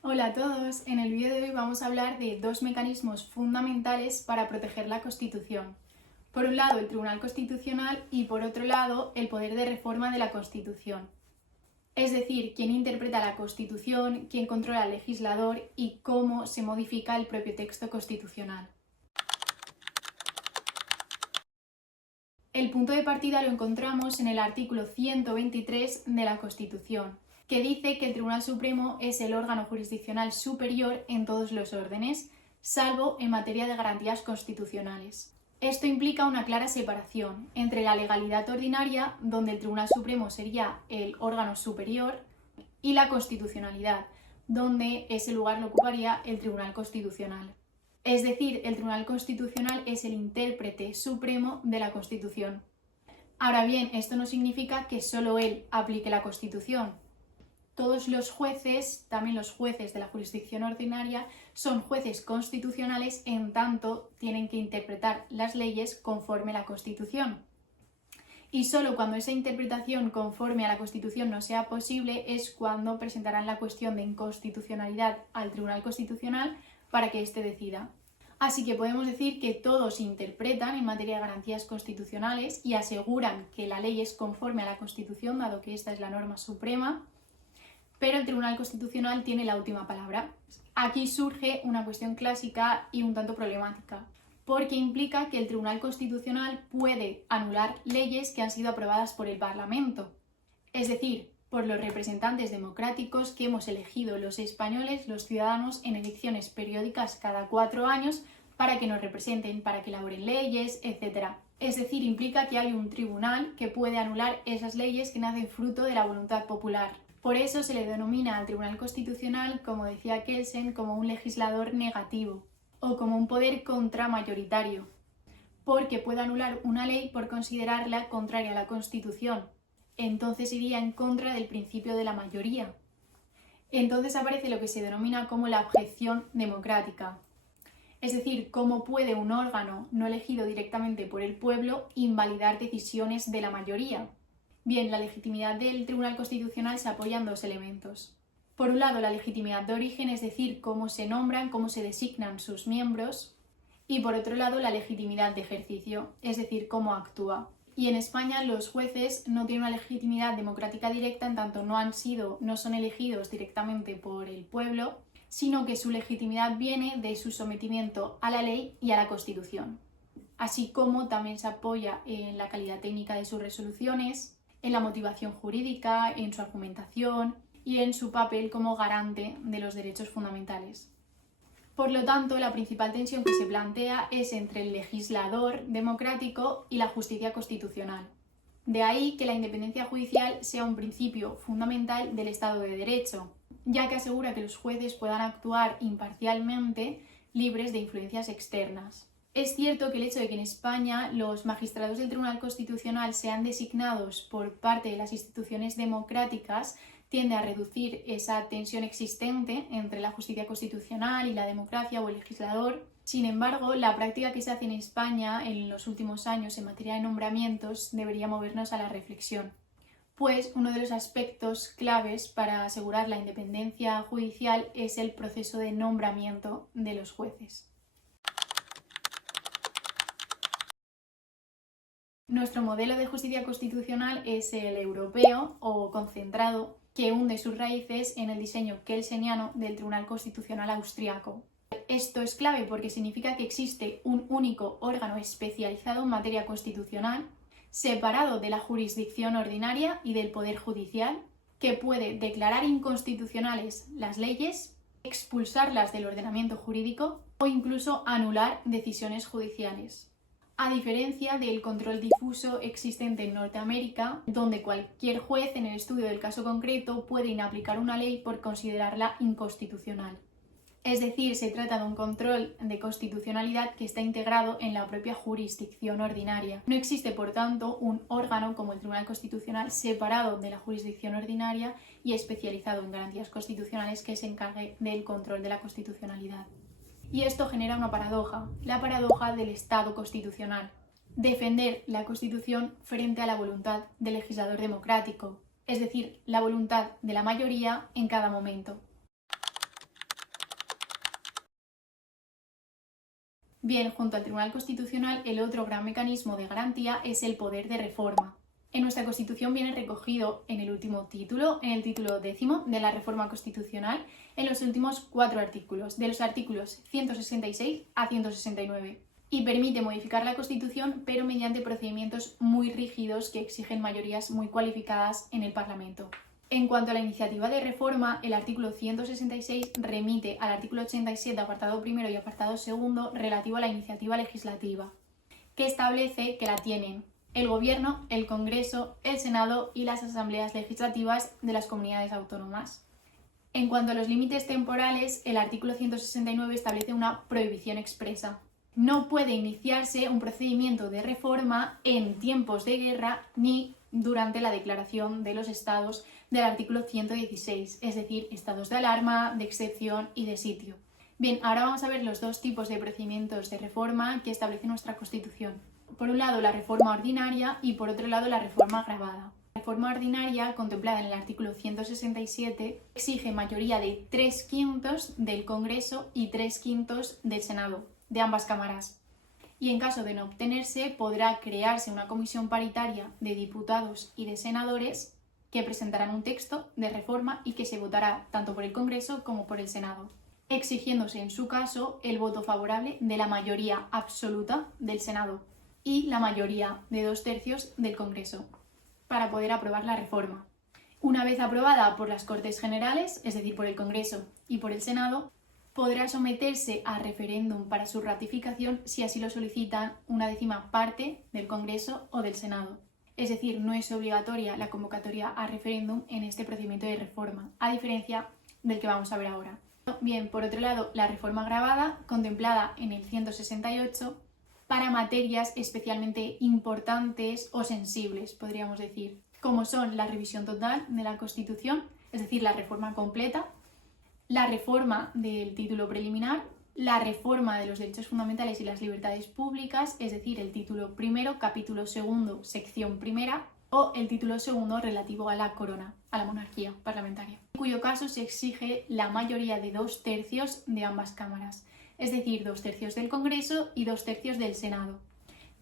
Hola a todos, en el vídeo de hoy vamos a hablar de dos mecanismos fundamentales para proteger la Constitución. Por un lado, el Tribunal Constitucional y por otro lado, el poder de reforma de la Constitución. Es decir, quién interpreta la Constitución, quién controla al legislador y cómo se modifica el propio texto constitucional. El punto de partida lo encontramos en el artículo 123 de la Constitución, que dice que el Tribunal Supremo es el órgano jurisdiccional superior en todos los órdenes, salvo en materia de garantías constitucionales. Esto implica una clara separación entre la legalidad ordinaria, donde el Tribunal Supremo sería el órgano superior, y la constitucionalidad, donde ese lugar lo ocuparía el Tribunal Constitucional. Es decir, el Tribunal Constitucional es el intérprete supremo de la Constitución. Ahora bien, esto no significa que solo él aplique la Constitución. Todos los jueces, también los jueces de la jurisdicción ordinaria, son jueces constitucionales en tanto tienen que interpretar las leyes conforme a la Constitución. Y solo cuando esa interpretación conforme a la Constitución no sea posible es cuando presentarán la cuestión de inconstitucionalidad al Tribunal Constitucional para que éste decida. Así que podemos decir que todos interpretan en materia de garantías constitucionales y aseguran que la ley es conforme a la Constitución, dado que esta es la norma suprema, pero el Tribunal Constitucional tiene la última palabra. Aquí surge una cuestión clásica y un tanto problemática, porque implica que el Tribunal Constitucional puede anular leyes que han sido aprobadas por el Parlamento, es decir, por los representantes democráticos que hemos elegido los españoles, los ciudadanos, en elecciones periódicas cada 4 años para que nos representen, para que elaboren leyes, etc. Es decir, implica que hay un tribunal que puede anular esas leyes que nacen fruto de la voluntad popular. Por eso se le denomina al Tribunal Constitucional, como decía Kelsen, como un legislador negativo o como un poder contramayoritario, porque puede anular una ley por considerarla contraria a la Constitución. Entonces iría en contra del principio de la mayoría. Entonces aparece lo que se denomina como la objeción democrática. Es decir, cómo puede un órgano no elegido directamente por el pueblo invalidar decisiones de la mayoría. Bien, la legitimidad del Tribunal Constitucional se apoya en dos elementos. Por un lado, la legitimidad de origen, es decir, cómo se nombran, cómo se designan sus miembros, y por otro lado, la legitimidad de ejercicio, es decir, cómo actúa. Y en España los jueces no tienen una legitimidad democrática directa, en tanto no son elegidos directamente por el pueblo, sino que su legitimidad viene de su sometimiento a la ley y a la Constitución, así como también se apoya en la calidad técnica de sus resoluciones, en la motivación jurídica, en su argumentación y en su papel como garante de los derechos fundamentales. Por lo tanto, la principal tensión que se plantea es entre el legislador democrático y la justicia constitucional. De ahí que la independencia judicial sea un principio fundamental del Estado de Derecho, ya que asegura que los jueces puedan actuar imparcialmente, libres de influencias externas. Es cierto que el hecho de que en España los magistrados del Tribunal Constitucional sean designados por parte de las instituciones democráticas tiende a reducir esa tensión existente entre la justicia constitucional y la democracia o el legislador. Sin embargo, la práctica que se hace en España en los últimos años en materia de nombramientos debería movernos a la reflexión, pues uno de los aspectos claves para asegurar la independencia judicial es el proceso de nombramiento de los jueces. Nuestro modelo de justicia constitucional es el europeo o concentrado, que hunde sus raíces en el diseño kelseniano del Tribunal Constitucional austriaco. Esto es clave porque significa que existe un único órgano especializado en materia constitucional, separado de la jurisdicción ordinaria y del Poder Judicial, que puede declarar inconstitucionales las leyes, expulsarlas del ordenamiento jurídico o incluso anular decisiones judiciales. A diferencia del control difuso existente en Norteamérica, donde cualquier juez en el estudio del caso concreto puede inaplicar una ley por considerarla inconstitucional. Es decir, se trata de un control de constitucionalidad que está integrado en la propia jurisdicción ordinaria. No existe, por tanto, un órgano como el Tribunal Constitucional separado de la jurisdicción ordinaria y especializado en garantías constitucionales que se encargue del control de la constitucionalidad. Y esto genera una paradoja, la paradoja del Estado constitucional. Defender la Constitución frente a la voluntad del legislador democrático, es decir, la voluntad de la mayoría en cada momento. Bien, junto al Tribunal Constitucional, el otro gran mecanismo de garantía es el poder de reforma. En nuestra Constitución viene recogido en el último título, en el título 10º de la Reforma Constitucional, en los últimos 4 artículos, de los artículos 166 a 169, y permite modificar la Constitución, pero mediante procedimientos muy rígidos que exigen mayorías muy cualificadas en el Parlamento. En cuanto a la iniciativa de reforma, el artículo 166 remite al artículo 87, apartado primero y apartado segundo, relativo a la iniciativa legislativa, que establece que la tienen el Gobierno, el Congreso, el Senado y las asambleas legislativas de las comunidades autónomas. En cuanto a los límites temporales, el artículo 169 establece una prohibición expresa. No puede iniciarse un procedimiento de reforma en tiempos de guerra ni durante la declaración de los estados del artículo 116, es decir, estados de alarma, de excepción y de sitio. Bien, ahora vamos a ver los dos tipos de procedimientos de reforma que establece nuestra Constitución. Por un lado, la reforma ordinaria y por otro lado, la reforma agravada. La reforma ordinaria, contemplada en el artículo 167, exige mayoría de 3/5 del Congreso y 3/5 del Senado, de ambas cámaras. Y en caso de no obtenerse, podrá crearse una comisión paritaria de diputados y de senadores que presentarán un texto de reforma y que se votará tanto por el Congreso como por el Senado, exigiéndose en su caso el voto favorable de la mayoría absoluta del Senado y la mayoría de 2/3 del Congreso para poder aprobar la reforma. Una vez aprobada por las Cortes Generales, es decir, por el Congreso y por el Senado, podrá someterse a referéndum para su ratificación si así lo solicitan una 10ª parte del Congreso o del Senado. Es decir, no es obligatoria la convocatoria a referéndum en este procedimiento de reforma, a diferencia del que vamos a ver ahora. Bien, por otro lado, la reforma agravada, contemplada en el 168, para materias especialmente importantes o sensibles, podríamos decir, como son la revisión total de la Constitución, es decir, la reforma completa, la reforma del título preliminar, la reforma de los derechos fundamentales y las libertades públicas, es decir, el título primero, capítulo segundo, sección primera, o el título segundo relativo a la corona, a la monarquía parlamentaria, en cuyo caso se exige la mayoría de 2/3 de ambas cámaras, es decir, 2/3 del Congreso y 2/3 del Senado.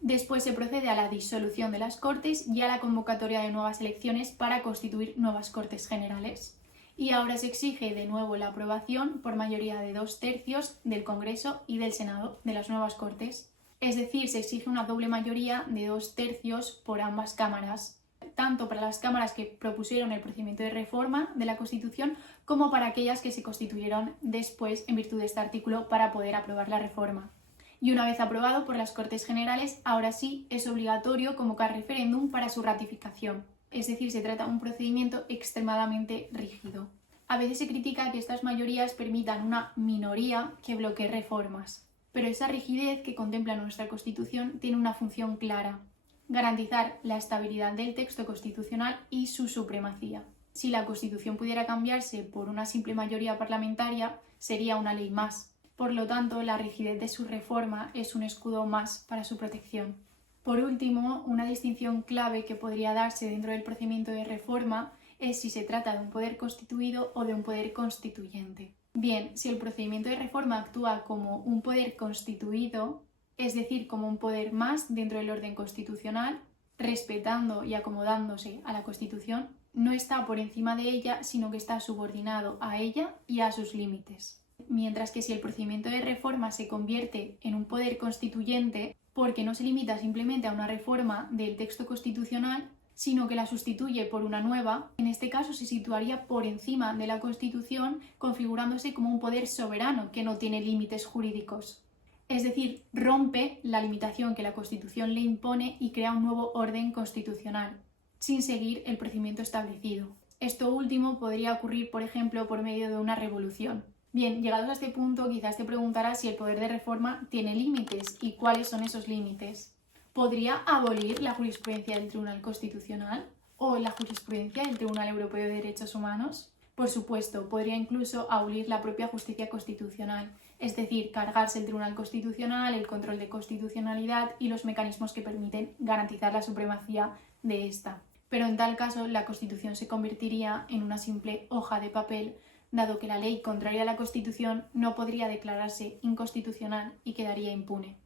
Después se procede a la disolución de las Cortes y a la convocatoria de nuevas elecciones para constituir nuevas Cortes Generales. Y ahora se exige de nuevo la aprobación por mayoría de 2/3 del Congreso y del Senado de las nuevas Cortes. Es decir, se exige una doble mayoría de 2/3 por ambas cámaras, tanto para las cámaras que propusieron el procedimiento de reforma de la Constitución como para aquellas que se constituyeron después en virtud de este artículo para poder aprobar la reforma. Y una vez aprobado por las Cortes Generales, ahora sí es obligatorio convocar referéndum para su ratificación. Es decir, se trata de un procedimiento extremadamente rígido. A veces se critica que estas mayorías permitan una minoría que bloquee reformas, pero esa rigidez que contempla nuestra Constitución tiene una función clara: garantizar la estabilidad del texto constitucional y su supremacía. Si la Constitución pudiera cambiarse por una simple mayoría parlamentaria, sería una ley más. Por lo tanto, la rigidez de su reforma es un escudo más para su protección. Por último, una distinción clave que podría darse dentro del procedimiento de reforma es si se trata de un poder constituido o de un poder constituyente. Bien, si el procedimiento de reforma actúa como un poder constituido, es decir, como un poder más dentro del orden constitucional, respetando y acomodándose a la Constitución, no está por encima de ella, sino que está subordinado a ella y a sus límites. Mientras que si el procedimiento de reforma se convierte en un poder constituyente, porque no se limita simplemente a una reforma del texto constitucional, sino que la sustituye por una nueva, en este caso se situaría por encima de la Constitución, configurándose como un poder soberano que no tiene límites jurídicos. Es decir, rompe la limitación que la Constitución le impone y crea un nuevo orden constitucional, sin seguir el procedimiento establecido. Esto último podría ocurrir, por ejemplo, por medio de una revolución. Bien, llegados a este punto, quizás te preguntarás si el poder de reforma tiene límites y cuáles son esos límites. ¿Podría abolir la jurisprudencia del Tribunal Constitucional o la jurisprudencia del Tribunal Europeo de Derechos Humanos? Por supuesto, podría incluso abolir la propia justicia constitucional, es decir, cargarse el Tribunal Constitucional, el control de constitucionalidad y los mecanismos que permiten garantizar la supremacía de esta. Pero en tal caso, la Constitución se convertiría en una simple hoja de papel dado que la ley contraria a la Constitución no podría declararse inconstitucional y quedaría impune.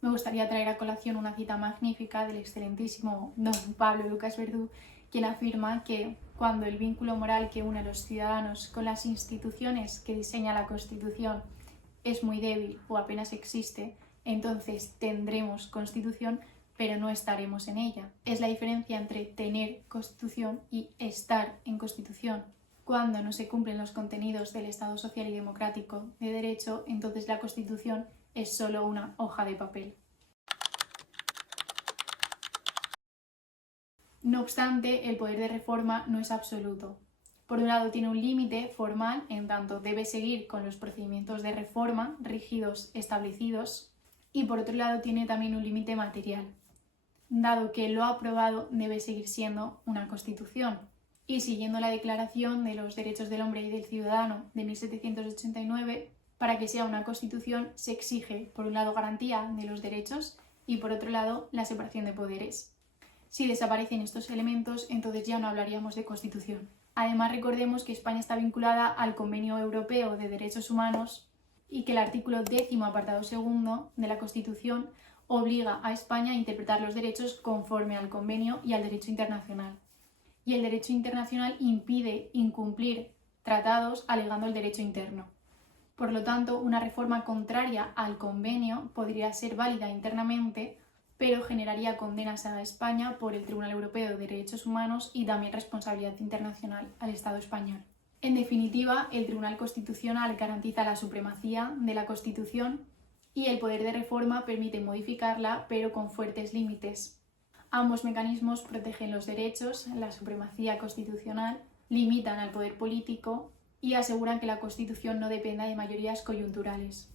Me gustaría traer a colación una cita magnífica del excelentísimo don Pablo Lucas Verdú, quien afirma que cuando el vínculo moral que une a los ciudadanos con las instituciones que diseña la Constitución es muy débil o apenas existe, entonces tendremos Constitución, pero no estaremos en ella. Es la diferencia entre tener Constitución y estar en Constitución. Cuando no se cumplen los contenidos del Estado social y democrático de derecho, entonces la Constitución es solo una hoja de papel. No obstante, el poder de reforma no es absoluto. Por un lado, tiene un límite formal, en tanto debe seguir con los procedimientos de reforma rígidos establecidos, y por otro lado, tiene también un límite material, dado que lo aprobado debe seguir siendo una Constitución. Y siguiendo la Declaración de los Derechos del Hombre y del Ciudadano de 1789, para que sea una Constitución se exige, por un lado, garantía de los derechos y, por otro lado, la separación de poderes. Si desaparecen estos elementos, entonces ya no hablaríamos de Constitución. Además, recordemos que España está vinculada al Convenio Europeo de Derechos Humanos y que el artículo 10º, apartado 2 de la Constitución obliga a España a interpretar los derechos conforme al convenio y al derecho internacional. Y el derecho internacional impide incumplir tratados alegando el derecho interno. Por lo tanto, una reforma contraria al convenio podría ser válida internamente, pero generaría condenas a España por el Tribunal Europeo de Derechos Humanos y también responsabilidad internacional al Estado español. En definitiva, el Tribunal Constitucional garantiza la supremacía de la Constitución y el poder de reforma permite modificarla, pero con fuertes límites. Ambos mecanismos protegen los derechos, la supremacía constitucional, limitan al poder político y aseguran que la Constitución no dependa de mayorías coyunturales.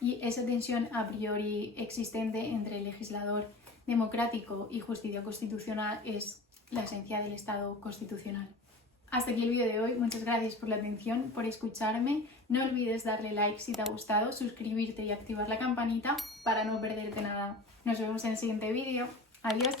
Y esa tensión a priori existente entre el legislador democrático y justicia constitucional es la esencia del Estado constitucional. Hasta aquí el vídeo de hoy. Muchas gracias por la atención, por escucharme. No olvides darle like si te ha gustado, suscribirte y activar la campanita para no perderte nada. Nos vemos en el siguiente vídeo. Adiós.